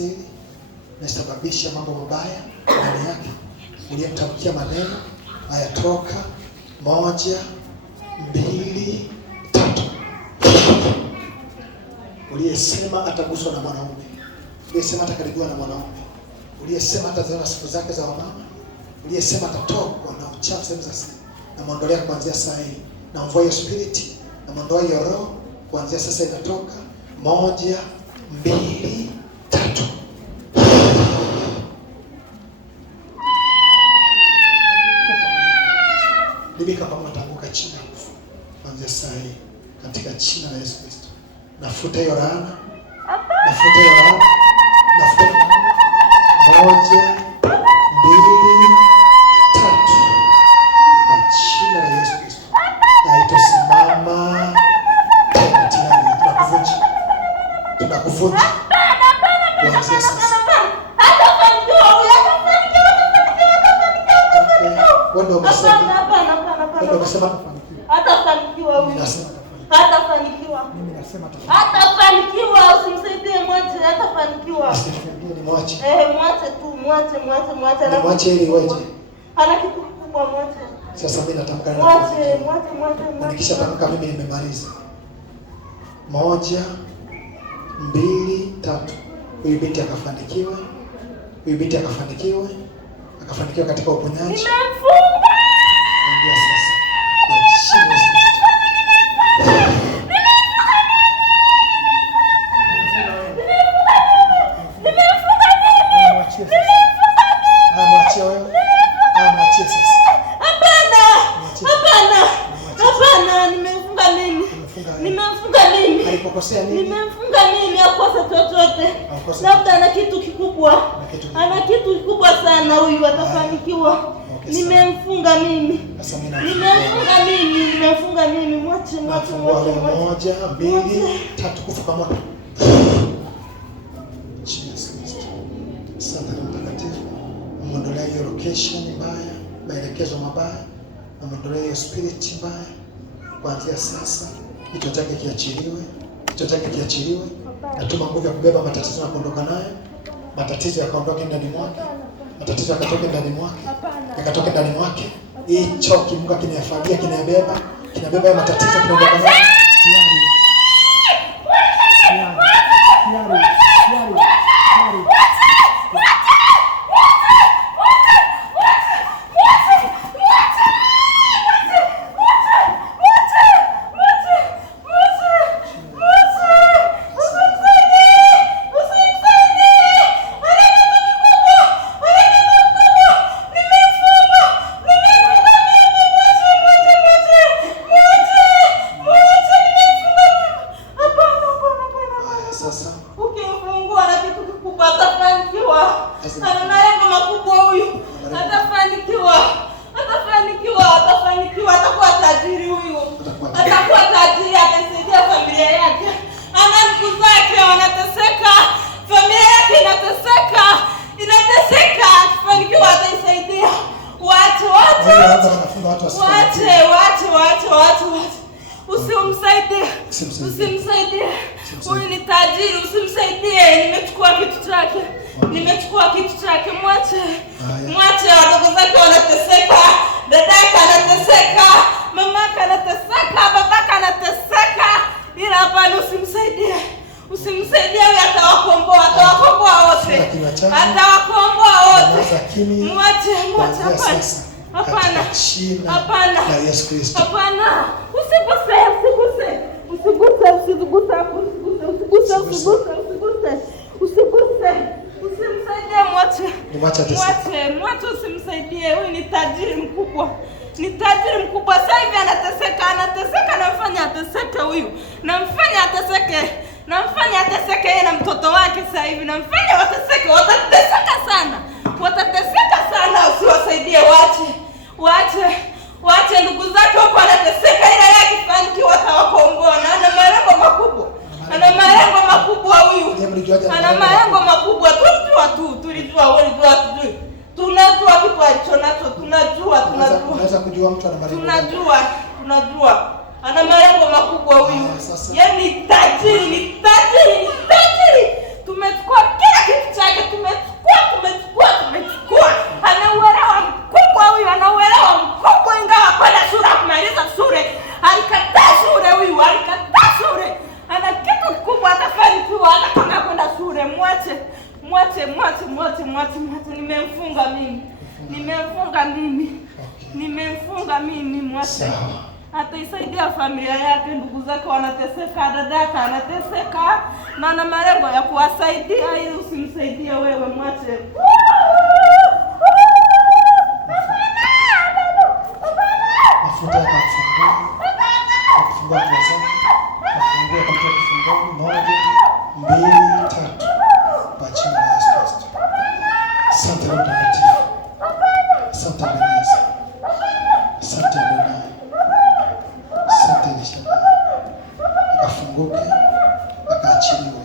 siri inasababisha mambo mabaya ndani yake. Uliyemtamkia maneno hayatoka 1, 2, 3. Uliyesema ataguswa na mwanaume, uliyesema atakaribiwa na mwanaume, uliyesema ataziona siku zake za wamama, uliyesema atatokwa na uchafu sehemu za siri, na muondolea kuanzia saa hii, na mvua ya spiriti, na muondoa hiyo roho kuanzia sasa inatoka 1, 2, 3. Libika pamoja tanguka chini ya kufa kuanzia saa hii katika jina la Yesu Kristo. Nafuta hiyo laana. Nafuta hiyo laana. Nafuta hiyo laana. 1, 2, 3. Kwa jina la Yesu Kristo. Na itasimama tena tena. Tunakuvunja. Tunakuvunja. Kuanzia sasa. Wanda umesema. Wanda umesema hatafanikiwa huyu. Nasema hatafanikiwa. mimi nasema hatafanikiwa. Usimsaidie, mwache, hatafanikiwa. Usimsaidie, ni mwache. Mwache tu, mwache. Ni mwache ili weje. Ana kitu kikubwa, mwache. Sasa mimi natamka na mwache. Nikisha tamka mimi nimemaliza. 1, 2, 3. Huyu binti akafanikiwe. Huyu binti akafanikiwe. Akafanikiwa katika uponyaji. Nimemfunga. Ndio sasa. Kwa jina la Yesu. Alikokosea nini? Nimemfunga mimi akosa chochote. Labda ana kitu kikubwa. Ana kitu kikubwa sana huyu, atafanikiwa. Nimemfunga mimi. Nimemfunga mimi. Mwache. 1, 2, 3 kufa kwa moto. Jesus Christ. Asante na mtakatifu. Muondolee hiyo location mbaya, maelekezo mabaya, na muondolee hiyo spirit mbaya. Kuanzia sasa, kichwa chake kiachiliwe. Kichwa chake kiachiliwe. Natuma nguvu ya kubeba matatizo na kuondoka nayo. Matatizo yakaondoke ndani mwake. Matatizo yakatoke ndani mwake. Yakatoke ndani mwake. Hicho kimunga kinayafagia, kinayabeba. Kinabeba ya matatizo, kinaondoka nayo. Ukimfungua na kitu kikubwa atafanikiwa. Ana malengo makubwa huyu. Atafanikiwa. Atakuwa tajiri huyu. Atakuwa tajiri, atasaidia familia yake. Ana ndugu zake wanateseka. Familia yake inateseka. Akifanikiwa ataisaidia. Wache. Usimsaidie. Huyu ni tajiri, usimsaidie. Nimechukua kitu chake. Mwache. Wadogo zake wanateseka. Dadake anateseka. Mamake anateseka. Babake anateseka. Ila hapana, usimsaidie. Huyu atawakomboa wote. Mwache. Hapana. Usimsaidie, mwache, usimsaidie. Huyu ni tajiri mkubwa. Sasa hivi anateseka, namfanya ateseke huyu. Namfanya ateseke yeye na mtoto wake sasa hivi. Namfanya wateseke, watateseka sana. Usiwasaidie, wache ndugu zake wako wanateseka, ila yeye akifanikiwa atawakomboa. Na ana malengo makubwa. Huyu. Ana malengo makubwa. Tunajua kitu alichonacho. Unaweza kujua mtu ana malengo. Tunajua. Ana malengo makubwa huyu. Yaani tajiri. Tumechukua kila kitu chake, tumechukua. Anauelewa mkubwa huyu, anauelewa mkubwa, ingawa kwenda shule kumaliza shule. Alikataa shule huyu, alikataa shule. Ana kitu kikubwa atafanikiwa hata kama kwenda shule. Mwache. Nimemfunga mimi. Mwache. Ataisaidia familia yake, ndugu zake wanateseka, dada yake anateseka, na ana malengo ya kuwasaidia. Ili usimsaidie wewe, mwache. Mafuta ya kufungua kizazi, kufungua kwa kufungua 1, 2, 3 kwa jina la Yesu Kristo. Asante Roho Mtakatifu. Asante Mwenyezi. Asante Bwana. Asante Yesu. Akafunguke, akaachiliwe.